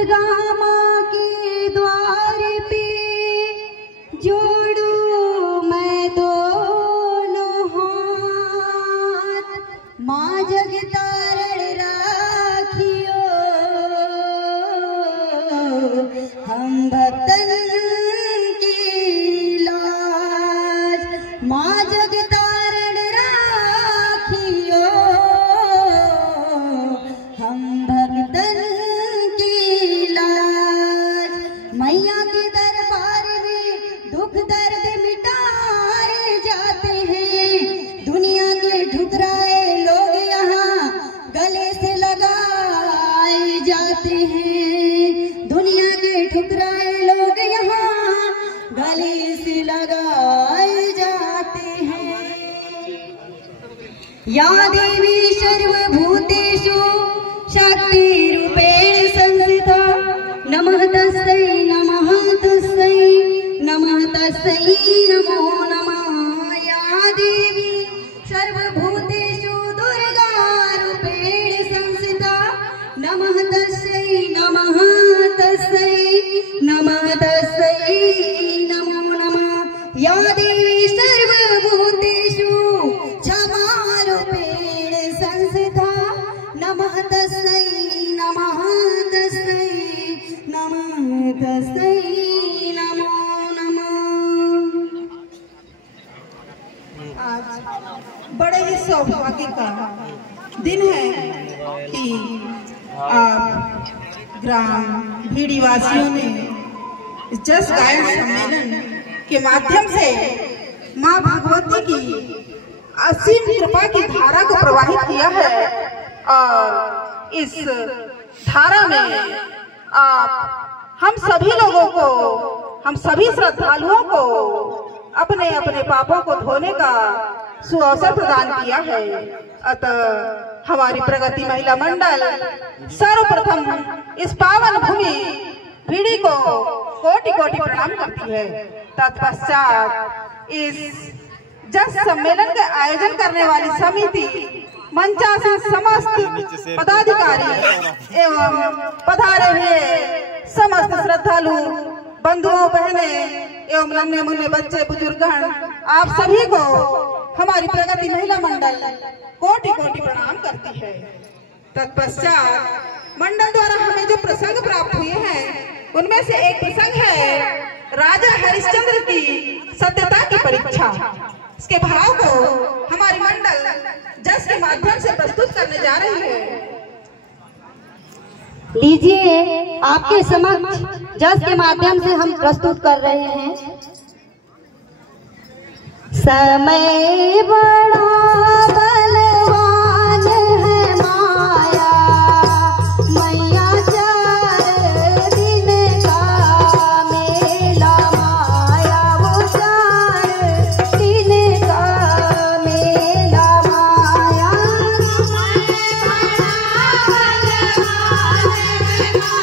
दुर्गा माँ के द्वार पे जोड़ू मैं दोनों हाथ, माँ जगतारण राखियो हम भक्तन की लाज, माँ जगतारण राखियो हम भक्तन की लाज। मैया के दरबार में दुख दर्द मिटाए जाते हैं, दुनिया के ठुकराए लोग यहाँ गले से लगाए जाते हैं, दुनिया के ठुकराए लोग यहाँ गले से लगाए जाते हैं। या देवी सर्वभूतेषु शक्तिरूपेण संस्थिता, नमः तस्यै नमः तस्यै नमः तस्यै नमो नमः। या देवी सर्वभूतेषु दुर्गारूपेण संस्थिता, नमः तस्यै नमः तस्यै नमः तस्यै नमो नमः। या देवी सर्वभूतेषु क्षमारूपेण संस्थिता, नमः तस्यै नमः तस्यै नमः तस्यै नमो नमः। आज बड़े ही सौभाग्य का दिन है कि आप ग्राम भीड़ी वासियों ने जस गायन सम्मेलन के माध्यम से माँ भगवती की असीम कृपा की धारा को प्रवाहित किया है, और इस धारा में आप हम सभी लोगों को, हम सभी श्रद्धालुओं को अपने अपने पापों को धोने का सुअवसर प्रदान किया है। अतः हमारी प्रगति महिला मंडल सर्वप्रथम इस पावन भूमि भीड़ी को कोटि कोटि प्रणाम करती है। तत्पश्चात इस जस सम्मेलन का आयोजन करने वाली समिति, मंचासीन समस्त पदाधिकारी एवं पधारे हुए समस्त श्रद्धालु बंधुओं बहने एवं नन्हे मुन्ने बच्चे बुजुर्गगण, आप सभी को हमारी प्रगति महिला मंडल कोटि कोटि प्रणाम करती है। तत्पश्चात मंडल द्वारा हमें जो प्रसंग प्राप्त हुए हैं उनमें से एक प्रसंग है राजा हरिश्चंद्र की सत्यता की परीक्षा। इसके भाव को हमारी मंडल जस के माध्यम से प्रस्तुत करने जा रही है। लीजिए, आपके समक्ष जस के माध्यम से हम प्रस्तुत कर रहे हैं। समय बड़ा बलवान है माया, मैया चार दिन का मेला माया, वो चार दिन का मेला माया। मैया चार दिन का मेला माया,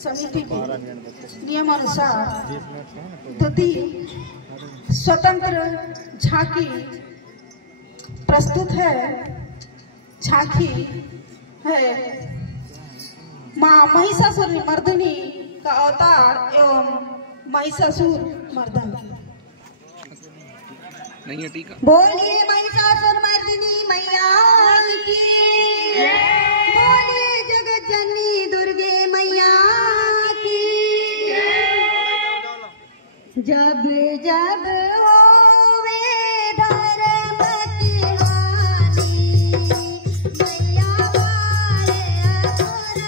समिति के नियमानुसार द्वितीय स्वतंत्र झांकी प्रस्तुत है। झांकी है माँ महिषासुर मर्दिनी का अवतार एवं महिषासुर मर्दन। नहीं है टीका। बोलिए महिषासुर मर्दिनी मैया की, बोलिए जगत जननी दुर्गे मैया की। जब जब होवे धर्म की हानि, मैया मारे असुर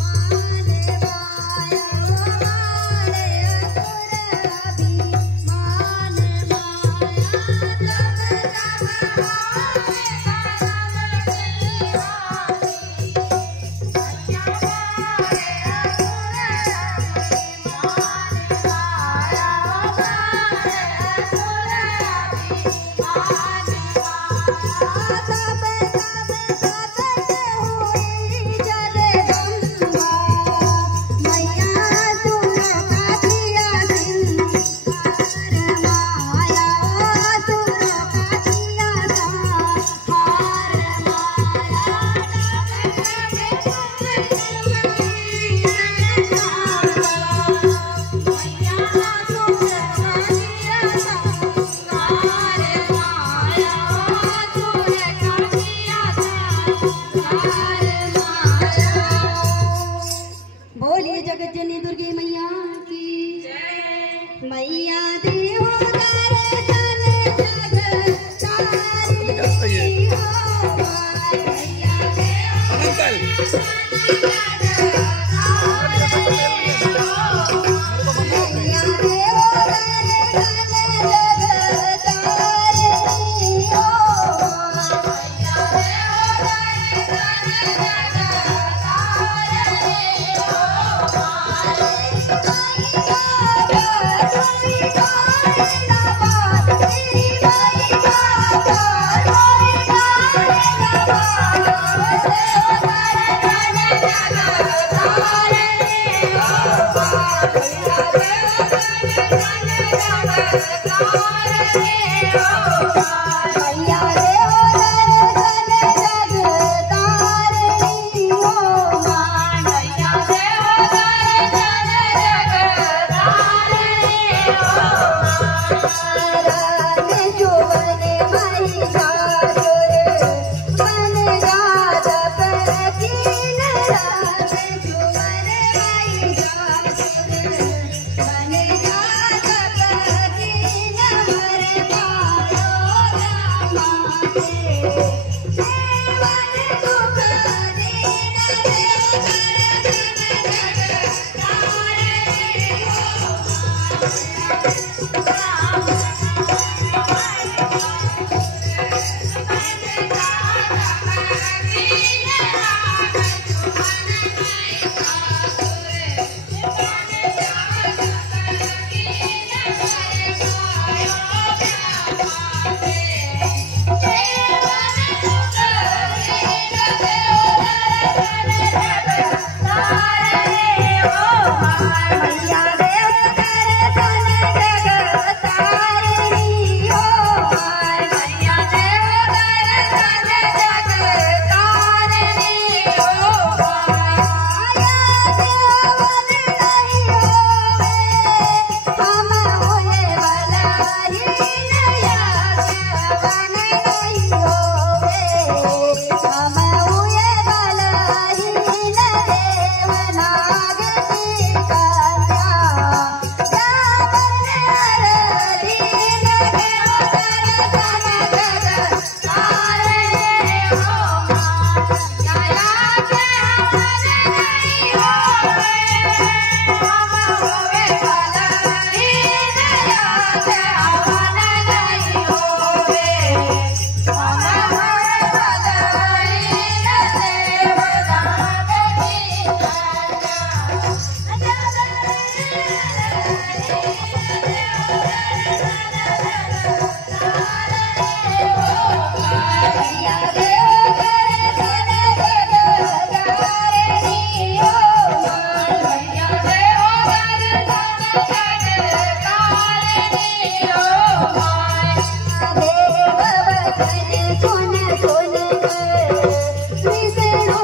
माने माया, मारे असुर माने जगत जननी दुर्गे मैया की। मैया देहो दर्शन जगतारिणी हो, मैया देहो Thank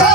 you.